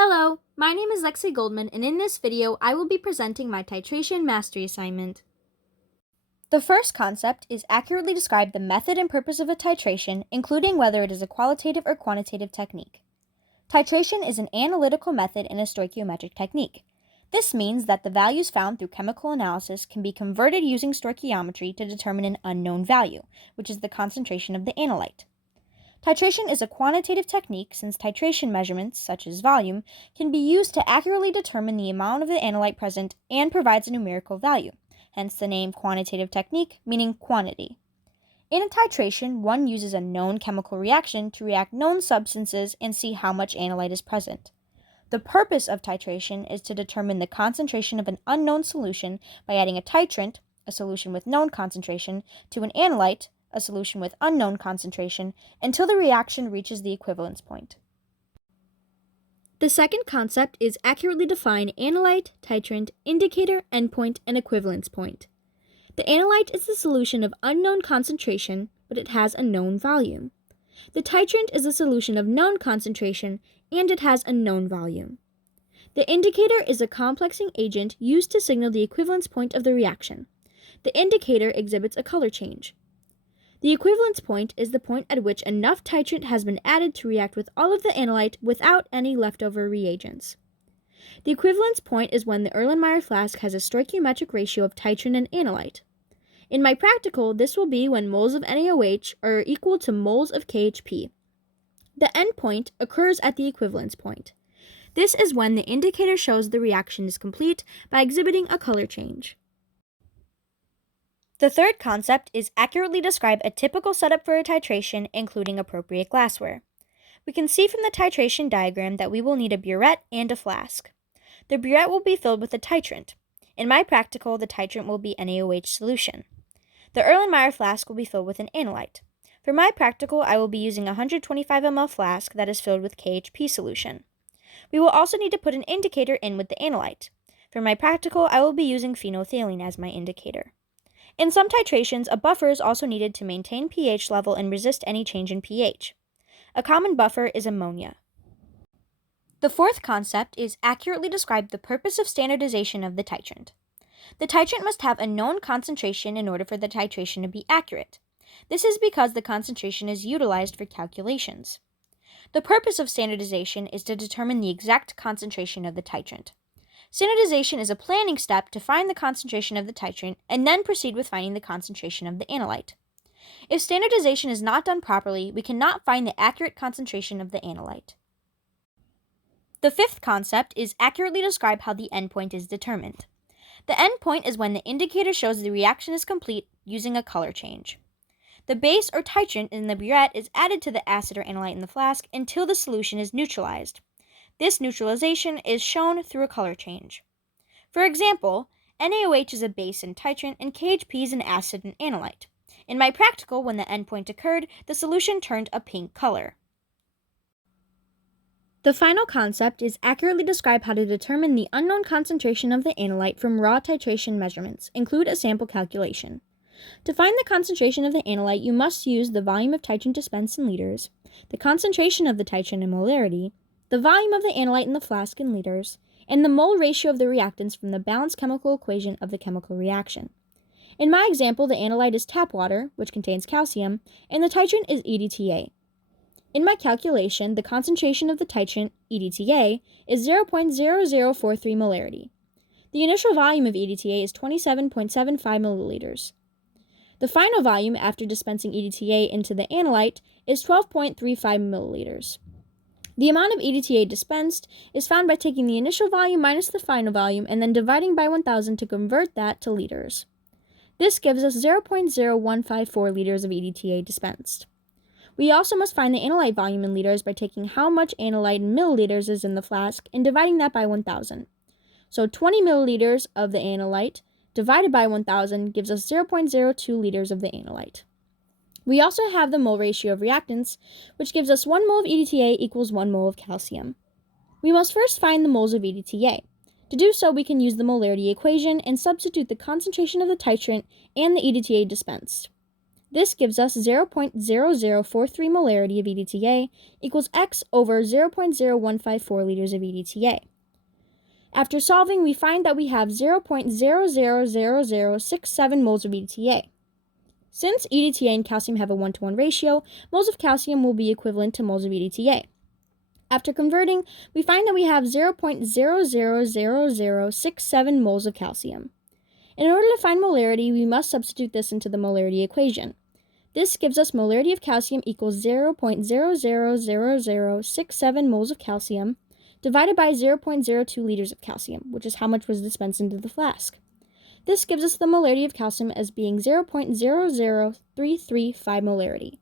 Hello, my name is Lexi Goldman, and in this video, I will be presenting my titration mastery assignment. The first concept is accurately describe the method and purpose of a titration, including whether it is a qualitative or quantitative technique. Titration is an analytical method and a stoichiometric technique. This means that the values found through chemical analysis can be converted using stoichiometry to determine an unknown value, which is the concentration of the analyte. Titration is a quantitative technique since titration measurements, such as volume, can be used to accurately determine the amount of the analyte present and provides a numerical value, hence the name quantitative technique, meaning quantity. In a titration, one uses a known chemical reaction to react known substances and see how much analyte is present. The purpose of titration is to determine the concentration of an unknown solution by adding a titrant, a solution with known concentration, to an analyte, a solution with unknown concentration, until the reaction reaches the equivalence point. The second concept is accurately define analyte, titrant, indicator, endpoint, and equivalence point. The analyte is the solution of unknown concentration, but it has a known volume. The titrant is a solution of known concentration, and it has a known volume. The indicator is a complexing agent used to signal the equivalence point of the reaction. The indicator exhibits a color change. The equivalence point is the point at which enough titrant has been added to react with all of the analyte without any leftover reagents. The equivalence point is when the Erlenmeyer flask has a stoichiometric ratio of titrant and analyte. In my practical, this will be when moles of NaOH are equal to moles of KHP. The endpoint occurs at the equivalence point. This is when the indicator shows the reaction is complete by exhibiting a color change. The third concept is accurately describe a typical setup for a titration, including appropriate glassware. We can see from the titration diagram that we will need a burette and a flask. The burette will be filled with a titrant. In my practical, the titrant will be NaOH solution. The Erlenmeyer flask will be filled with an analyte. For my practical, I will be using a 125 ml flask that is filled with KHP solution. We will also need to put an indicator in with the analyte. For my practical, I will be using phenolphthalein as my indicator. In some titrations, a buffer is also needed to maintain pH level and resist any change in pH. A common buffer is ammonia. The fourth concept is accurately describe the purpose of standardization of the titrant. The titrant must have a known concentration in order for the titration to be accurate. This is because the concentration is utilized for calculations. The purpose of standardization is to determine the exact concentration of the titrant. Standardization is a planning step to find the concentration of the titrant and then proceed with finding the concentration of the analyte. If standardization is not done properly, we cannot find the accurate concentration of the analyte. The fifth concept is accurately describe how the endpoint is determined. The endpoint is when the indicator shows the reaction is complete using a color change. The base or titrant in the burette is added to the acid or analyte in the flask until the solution is neutralized. This neutralization is shown through a color change. For example, NaOH is a base and titrant, and KHP is an acid and analyte. In my practical, when the endpoint occurred, the solution turned a pink color. The final concept is accurately describe how to determine the unknown concentration of the analyte from raw titration measurements, include a sample calculation. To find the concentration of the analyte, you must use the volume of titrant dispensed in liters, the concentration of the titrant in molarity, the volume of the analyte in the flask in liters, and the mole ratio of the reactants from the balanced chemical equation of the chemical reaction. In my example, the analyte is tap water, which contains calcium, and the titrant is EDTA. In my calculation, the concentration of the titrant, EDTA, is 0.0043 molarity. The initial volume of EDTA is 27.75 milliliters. The final volume after dispensing EDTA into the analyte is 12.35 milliliters. The amount of EDTA dispensed is found by taking the initial volume minus the final volume and then dividing by 1,000 to convert that to liters. This gives us 0.0154 liters of EDTA dispensed. We also must find the analyte volume in liters by taking how much analyte in milliliters is in the flask and dividing that by 1,000. So 20 milliliters of the analyte divided by 1,000 gives us 0.02 liters of the analyte. We also have the mole ratio of reactants, which gives us 1 mole of EDTA equals 1 mole of calcium. We must first find the moles of EDTA. To do so, we can use the molarity equation and substitute the concentration of the titrant and the EDTA dispensed. This gives us 0.0043 molarity of EDTA equals X over 0.0154 liters of EDTA. After solving, we find that we have 0.000067 moles of EDTA. Since EDTA and calcium have a 1-to-1 ratio, moles of calcium will be equivalent to moles of EDTA. After converting, we find that we have 0.000067 moles of calcium. In order to find molarity, we must substitute this into the molarity equation. This gives us molarity of calcium equals 0.000067 moles of calcium divided by 0.02 liters of calcium, which is how much was dispensed into the flask. This gives us the molarity of calcium as being 0.00335 molarity.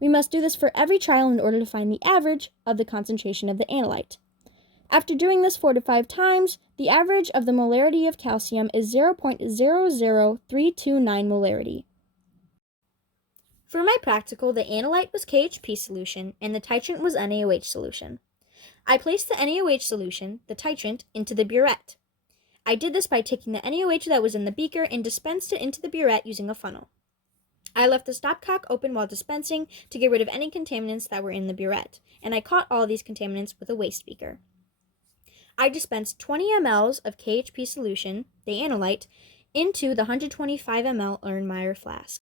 We must do this for every trial in order to find the average of the concentration of the analyte. After doing this 4 to 5 times, the average of the molarity of calcium is 0.00329 molarity. For my practical, the analyte was KHP solution and the titrant was NaOH solution. I placed the NaOH solution, the titrant, into the burette. I did this by taking the NaOH that was in the beaker and dispensed it into the burette using a funnel. I left the stopcock open while dispensing to get rid of any contaminants that were in the burette, and I caught all these contaminants with a waste beaker. I dispensed 20 ml of KHP solution, the analyte, into the 125 ml Erlenmeyer flask.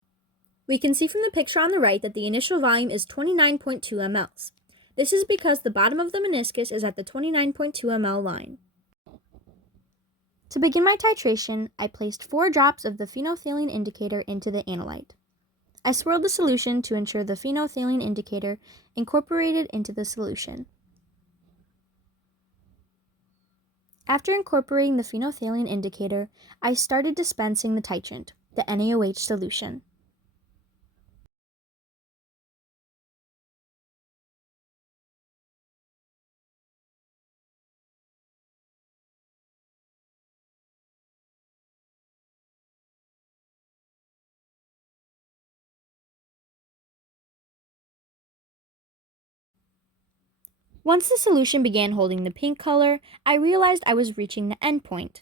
We can see from the picture on the right that the initial volume is 29.2 ml. This is because the bottom of the meniscus is at the 29.2 ml line. To begin my titration, I placed 4 drops of the phenolphthalein indicator into the analyte. I swirled the solution to ensure the phenolphthalein indicator incorporated into the solution. After incorporating the phenolphthalein indicator, I started dispensing the titrant, the NaOH solution. Once the solution began holding the pink color, I realized I was reaching the endpoint.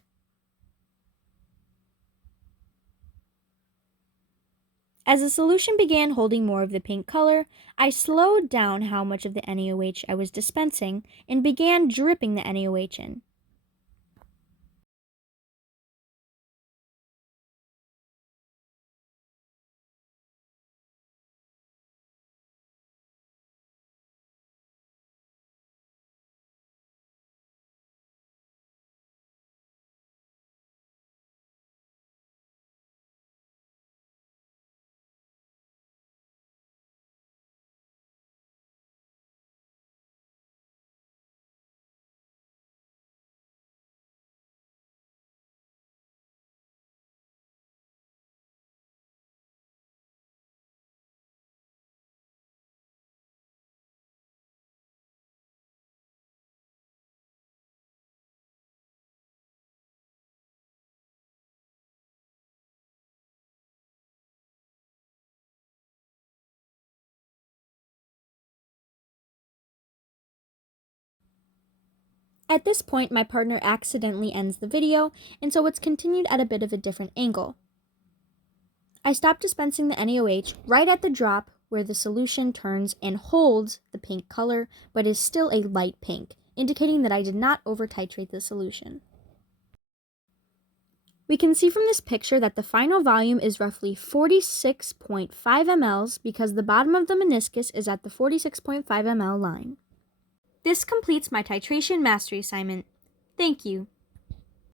As the solution began holding more of the pink color, I slowed down how much of the NaOH I was dispensing and began dripping the NaOH in. At this point, my partner accidentally ends the video, and so it's continued at a bit of a different angle. I stopped dispensing the NaOH right at the drop where the solution turns and holds the pink color, but is still a light pink, indicating that I did not over-titrate the solution. We can see from this picture that the final volume is roughly 46.5 ml because the bottom of the meniscus is at the 46.5 ml line. This completes my titration mastery assignment. Thank you.